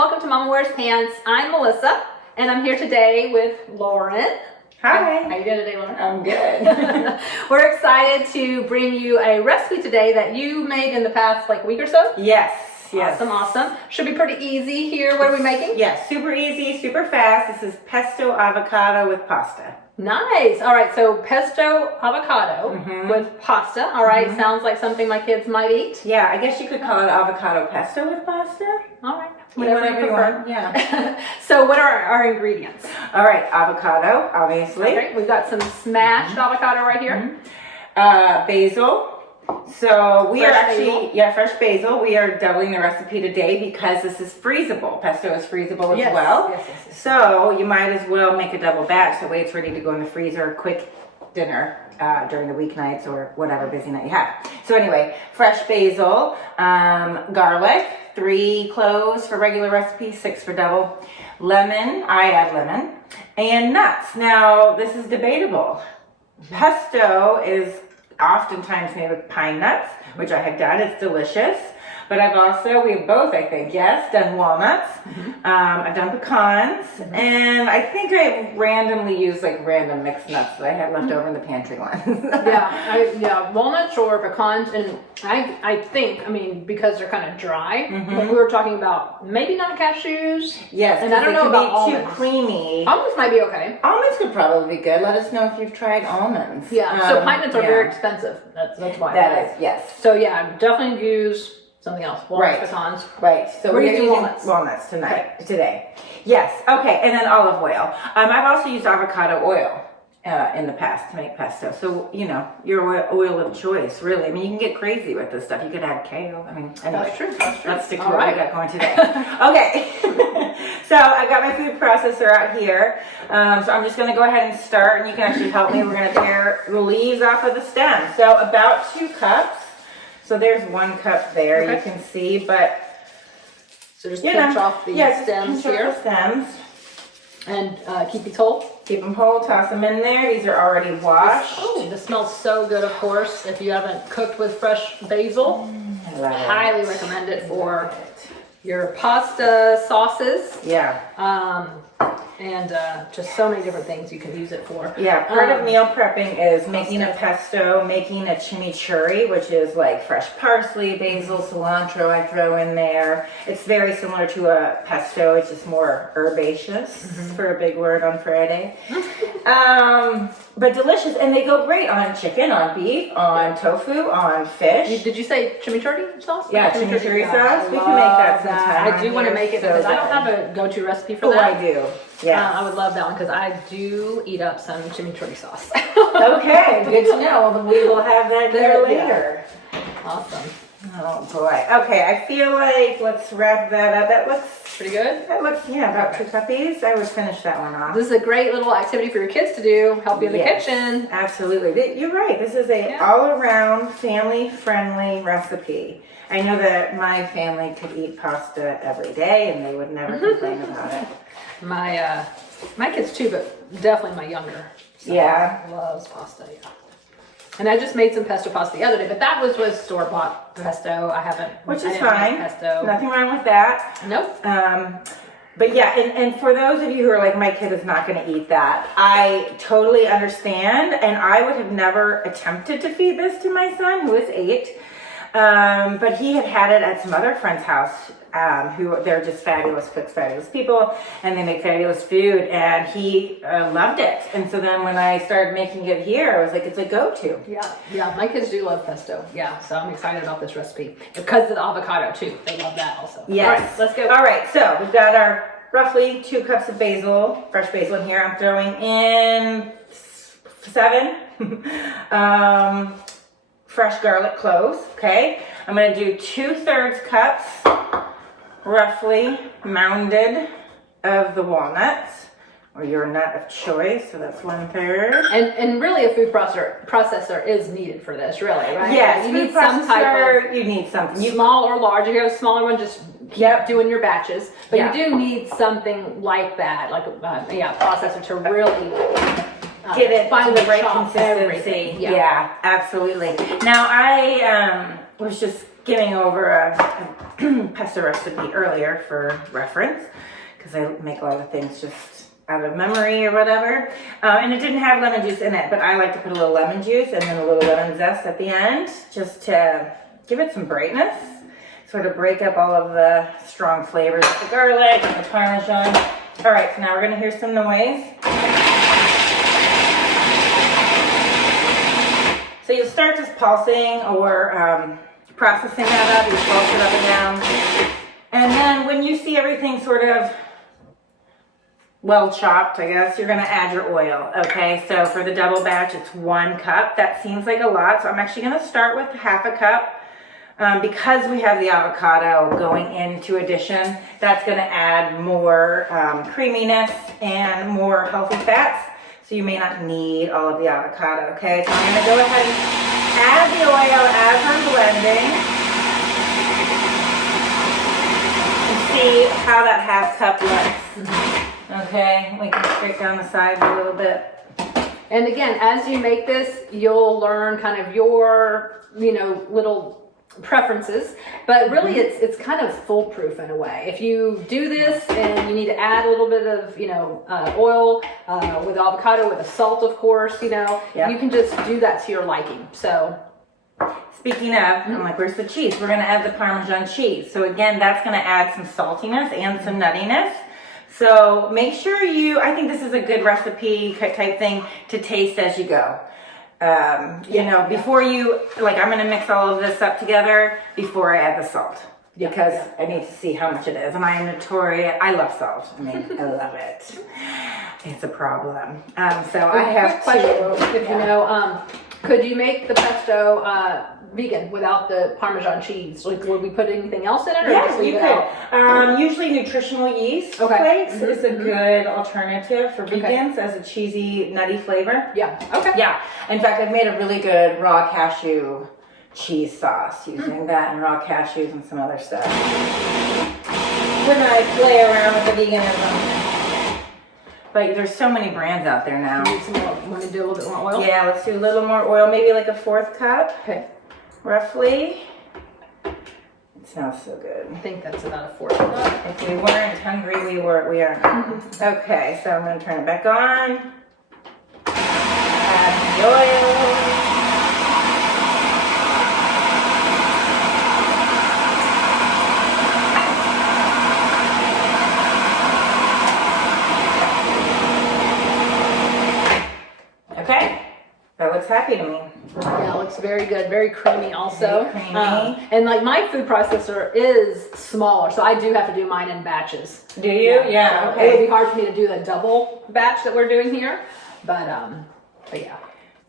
welcome to Mama Wears Pants. I'm Melissa, and I'm here today with Lauren. Hi. How you doing today, Lauren? I'm good. We're excited to bring you a recipe today that you made in the past week or so. Yes. Awesome. Should be pretty easy here. What are we making? Yes, super easy, super fast. This is pesto avocado with pasta. Nice. All right, so pesto avocado with pasta. All right, sounds like something my kids might eat. Yeah, I guess you could call it avocado pesto with pasta. All right, Whatever you prefer. want. Yeah. So what are our ingredients? All right, avocado, obviously. Okay, we've got some smashed avocado right here. Basil. So we Fresh basil? fresh basil. We are doubling the recipe today because this is freezable. Pesto is freezable as well. Yes. So you might as well make a double batch. That way it's ready to go in the freezer. Quick dinner during the weeknights or whatever busy night you have. So anyway, fresh basil, garlic, 3 cloves for regular recipe, 6 for double. Lemon, I add lemon, and nuts. Now this is debatable. Pesto is oftentimes made with pine nuts, which I have done. It's delicious. But we've both, I think, done walnuts. I've done pecans. And I think I randomly used random mixed nuts that I had left over in the pantry ones. Walnuts or pecans. And I think, because they're kind of dry, like we were talking about, maybe not cashews. Yes, and I don't know about almonds. Too creamy. Almonds might be okay. Almonds could probably be good. Let us know if you've tried almonds. Yeah, so pine nuts are very expensive. That's why. That is, yes. So definitely use something else. Walnuts, pecans. Right. So we're using walnuts. Walnuts today. Yes. Okay. And then olive oil. I've also used avocado oil in the past to make pesto. So, your oil of choice, really. You can get crazy with this stuff. You could add kale. Anyway. That's true. Let's stick to what we got going today. Okay. So I've got my food processor out here. So I'm just going to go ahead and start, and you can actually help me. We're going to tear the leaves off of the stem. So about 2 cups. So there's 1 cup there, you can see, but so just pinch off the stems here. Off the stems. And keep these whole? Keep them whole, toss them in there. These are already washed. Oh, this smells so good, of course. If you haven't cooked with fresh basil, I highly recommend it for your pasta sauces. Yeah. And just so many different things you can use it for. Yeah, part of meal prepping is making a pesto, making a chimichurri, which is like fresh parsley, basil, cilantro I throw in there. It's very similar to a pesto. It's just more herbaceous, for a big word on Friday. But delicious, and they go great on chicken, on beef, on tofu, on fish. Did you say chimichurri sauce? Yeah, chimichurri sauce. We can make that sometime. I do want to make it because I don't have a go-to recipe for that. Oh, I do. Yeah, I would love that one because I do eat up some chimichurri sauce. Okay, good to know. We will have that there later. Awesome. Oh boy. Okay, I feel like let's wrap that up. That looks pretty good. That looks about 2 cuppies. I would finish that one off. This is a great little activity for your kids to do. Help you in the kitchen. Absolutely. You're right. This is a all-around family-friendly recipe. I know that my family could eat pasta every day and they would never complain about it. My kids too, but definitely my younger son loves pasta. Yeah. And I just made some pesto pasta the other day, but that was with store-bought pesto. Which is fine. Pesto. Nothing wrong with that. Nope. But and for those of you who are like, my kid is not going to eat that, I totally understand. And I would have never attempted to feed this to my son, who is 8. But he had it at some other friend's house, they're just fabulous cooks, fabulous people, and they make fabulous food, and he loved it. And so then when I started making it here, I was like, it's a go-to. Yeah, my kids do love pesto. Yeah, so I'm excited about this recipe. Because of the avocado too, they love that also. Yes. All right, let's go. All right, so we've got our roughly 2 cups of basil, fresh basil in here. I'm throwing in 7 fresh garlic cloves, okay? I'm gonna do 2/3 cups, roughly, mounded of the walnuts, or your nut of choice, so that's 1/3. And really a food processor is needed for this, really, right? Yes, you need some type of, you need something. Small or large. If you have a smaller one, just keep doing your batches. But you do need something like that, like a processor to really get it find to the right consistency. Yeah, absolutely. Now I was just skimming over a pesto recipe earlier for reference, because I make a lot of things just out of memory or whatever. And it didn't have lemon juice in it, but I like to put a little lemon juice and then a little lemon zest at the end, just to give it some brightness, sort of break up all of the strong flavors of the garlic and the Parmesan. All right, so now we're gonna hear some noise. So you'll start just pulsing or processing that up. You pulse it up and down. And then when you see everything sort of well chopped, I guess, you're gonna add your oil, okay? So for the double batch, it's 1 cup. That seems like a lot, so I'm actually gonna start with half a cup. Because we have the avocado going into addition, that's gonna add more creaminess and more healthy fats. So you may not need all of the avocado, okay? So I'm gonna go ahead and add the oil as I'm blending. And see how that half cup looks. Okay, we can scrape down the sides a little bit. And again, as you make this, you'll learn kind of your, little preferences, but really it's kind of foolproof in a way. If you do this and you need to add a little bit of oil with avocado, with the salt, of course, you can just do that to your liking. So speaking of, I'm like, where's the cheese? We're gonna add the Parmesan cheese. So again, that's gonna add some saltiness and some nuttiness. So make sure I think this is a good recipe type thing to taste as you go. Before I'm gonna mix all of this up together before I add the salt, because I need to see how much it is. And I am notorious, I love salt. I mean, I love it. It's a problem. So I have to, could you make the pesto vegan without the Parmesan cheese? Like, would we put anything else in it? Or yes, you could. Usually nutritional yeast flakes is a good alternative for vegans as a cheesy, nutty flavor. Yeah. Okay. Yeah. In fact, I've made a really good raw cashew cheese sauce using that and raw cashews and some other stuff. When I play around with the veganism. But there's so many brands out there now. Want to do a little bit more oil? Yeah, let's do a little more oil, maybe like a 1/4 cup. Okay. Roughly. It smells so good. I think that's about a 1/4 cup. If we weren't hungry, we are. Okay, so I'm going to turn it back on. Add the oil. Okay, that looks happy to me. Yeah, it looks very good, very creamy also. Very creamy. And like my food processor is smaller, so I do have to do mine in batches. Do you? Yeah, so okay. It would be hard for me to do the double batch that we're doing here, but yeah.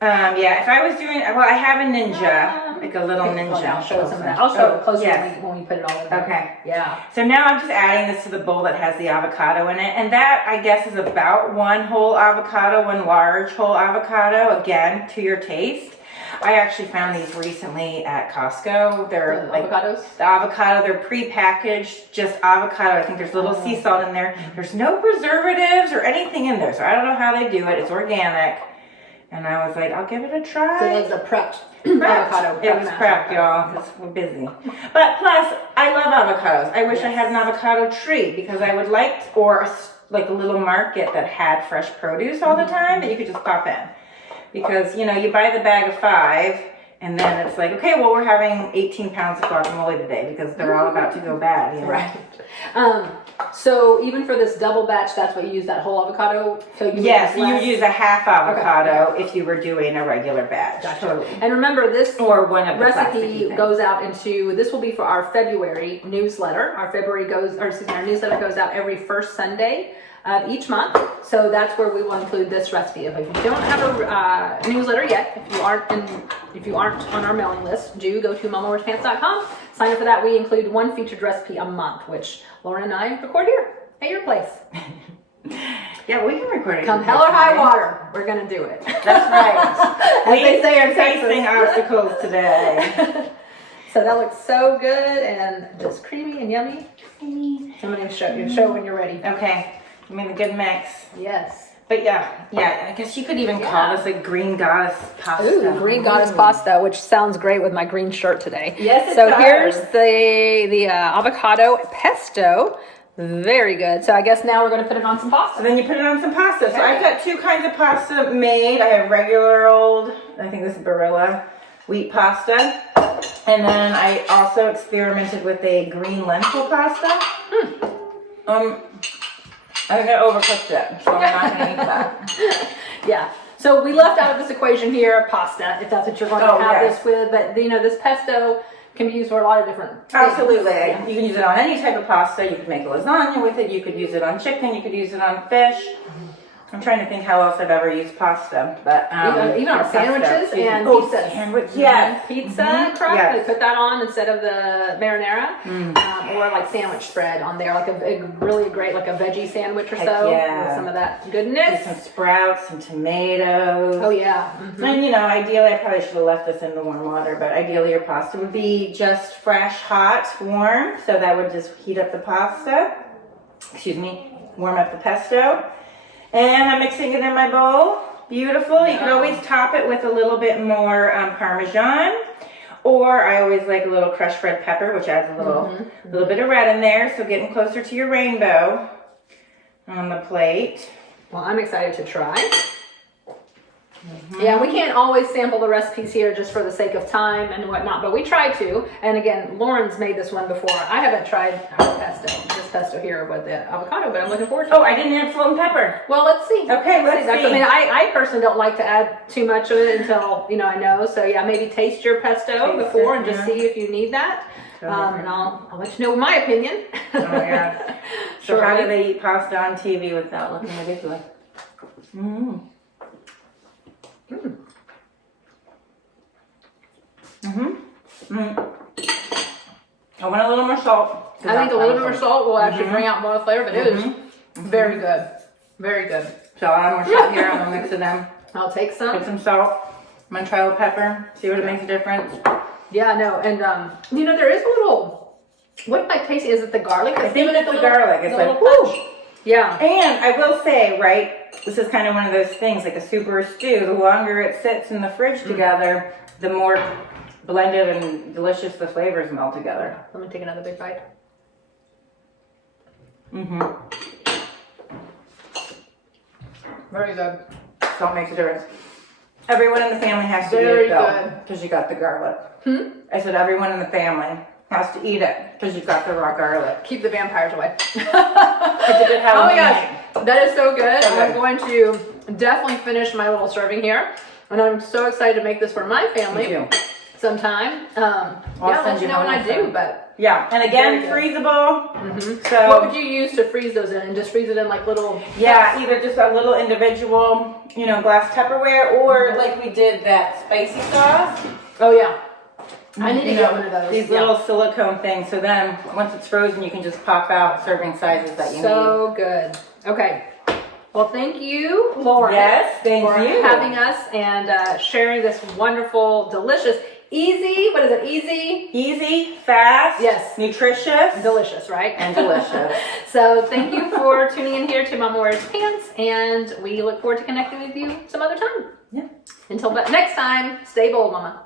If I was doing, I have a Ninja, like a little Ninja. I'll show some of that. I'll show it closer when we put it all in there. Okay. Yeah. So now I'm just adding this to the bowl that has the avocado in it. And that, I guess, is about 1 whole avocado, 1 large whole avocado, again, to your taste. I actually found these recently at Costco. They're the avocados? The avocado, they're pre-packaged, just avocado. I think there's a little sea salt in there. There's no preservatives or anything in there. So I don't know how they do it. It's organic. And I was like, I'll give it a try. So it's a prepped avocado. It was prepped, y'all, because we're busy. But plus, I love avocados. I wish I had an avocado tree, because I would like, or like a little market that had fresh produce all the time that you could just pop in. Because, you buy the bag of 5, and then it's like, okay, well, we're having 18 pounds of guacamole today because they're all about to go bad. Right. So even for this double batch, that's what you use, that whole avocado? So yes, you use a half avocado if you were doing a regular batch. Gotcha. Totally. And remember, this recipe goes out this will be for our February newsletter. Our newsletter goes out every first Sunday of each month. So that's where we will include this recipe. If you don't have a newsletter yet, if you aren't on our mailing list, do go to mamawearspants.com. Sign up for that. We include 1 featured recipe a month, which Lauren and I record here at your place. Yeah, we can record it. Come hell or high water, we're gonna do it. That's right. They say in facing obstacles today. So that looks so good and just creamy and yummy. I'm gonna show when you're ready. Okay, give me the good mix. Yes. But yeah, I guess you could even call this like green goddess pasta. Ooh, green goddess pasta, which sounds great with my green shirt today. Yes, it so does. here's the avocado pesto. Very good. So I guess now we're going to put it on some So pasta. then you put it on some pasta. So I've got two kinds of pasta made. I have regular old, I think this is Barilla wheat pasta. And then I also experimented with a green lentil pasta. I think I overcooked it, so I'm not going to eat that. Yeah. So we left out of this equation here pasta, if that's what you're going to have this with. But this pesto can be used for a lot of different things. Absolutely. Yeah. You can use it on any type of pasta. You could make a lasagna with it. You could use it on chicken. You could use it on fish. I'm trying to think how else I've ever used pasta, but even on sandwiches and pizza. Sandwich, yes. Pizza crust. Yes. They put that on instead of the marinara, or like sandwich spread on there, like a really great like a veggie sandwich or so with some of that goodness. Some sprouts, some tomatoes. Oh yeah. And ideally, I probably should have left this in the warm water, but ideally your pasta would be just fresh, hot, warm. So that would just heat up the pasta. Warm up the pesto. And I'm mixing it in my bowl. Beautiful. You can always top it with a little bit more Parmesan. Or I always like a little crushed red pepper, which adds a little bit of red in there. So getting closer to your rainbow on the plate. Well, I'm excited to try. Yeah, we can't always sample the recipes here just for the sake of time and whatnot, but we try to. And again, Lauren's made this one before. I haven't tried her this pesto here with the avocado, but I'm looking forward to it. Oh, I didn't add salt and pepper. Well, let's see. Okay, let's see. I mean, I personally don't like to add too much of it until, I know. So yeah, maybe taste your pesto before and just see if you need that. And I'll let you know my opinion. Oh, yeah. So how do they eat pasta on TV without looking ridiculous? I want a little more salt. I think a little bit more salt will actually bring out more flavor, but it is very good. Very good. So I'll add more salt here. I'm going to mix it in. I'll take some. Put some salt. I'm going to try a little pepper. See what it makes a difference. Yeah, no. And, there is a little, what am I tasting? Is it the garlic? I think it's the garlic. It's like, punch. Yeah. And I will say, right, this is kind of one of those things, like a super stew. The longer it sits in the fridge together, the more blended and delicious the flavors melt together. Let me take another big bite. Very good. Salt makes a difference. Everyone in the family has to eat Very it though, good. because you got the garlic. I said everyone in the family has to eat it because you got the raw garlic. Keep the vampires away. It's a good Halloween Oh my night. gosh, that is so good. So good. I'm going to definitely finish my little serving here. And I'm so excited to make this for my family Me too. sometime. I'll Let send you you know when I home do, some. but Yeah, and again, Very freezable. So what would you use to freeze those in? And just freeze it in like little... either just a little individual, glass Tupperware, or like we did that spicy sauce. Oh yeah. I need to get one of those. These little silicone things. So then, once it's frozen, you can just pop out serving sizes that you need. So good. Okay. Well, thank you, Lauren. Yes, thank for you. having us and sharing this wonderful, delicious, easy. What is it? Easy, fast, Yes. nutritious, Delicious, right? and delicious. So thank you for tuning in here to Mama Wears Pants, and we look forward to connecting with you some other time. Yeah. Until next time, stay bold, Mama.